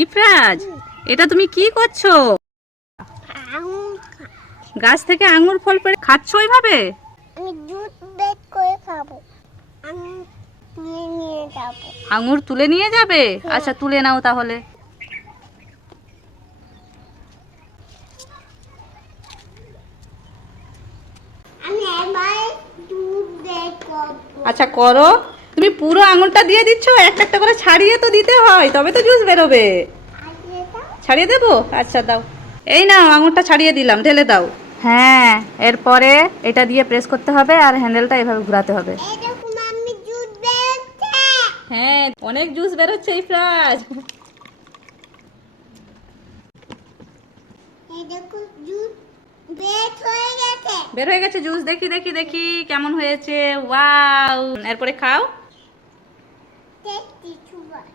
ইফরাজ এটা তুমি কি করছ? গাছ থেকে আঙুর ফল পেড়ে খাচ্ছ ওইভাবে? আমি দুধ বের করে খাব। আমি নিয়ে নিয়ে যাব। আঙুর তুলে নিয়ে যাবে? আচ্ছা তুলে নাও তাহলে। আচ্ছা করো। তুমি পুরো আঙুলটা দিয়ে দিচ্ছ একটা একটা করে ছাড়িয়ে তো দিতে হয় তবে তো জুস বেরোবে। ছাড়িয়ে দেবো? আচ্ছা দাও। এই নাও আঙুলটা ছাড়িয়ে দিলাম ঢেলে দাও। হ্যাঁ এরপরে এটা দিয়ে প্রেস করতে হবে আর হ্যান্ডেলটা এভাবে ঘোরাতে হবে। হ্যাঁ অনেক জুস বেরোচ্ছে হয়ে গেছে। বের হয়ে গেছে জুস দেখি দেখি দেখি কেমন হয়েছে ওয়াও এরপরে খাও। 地图了。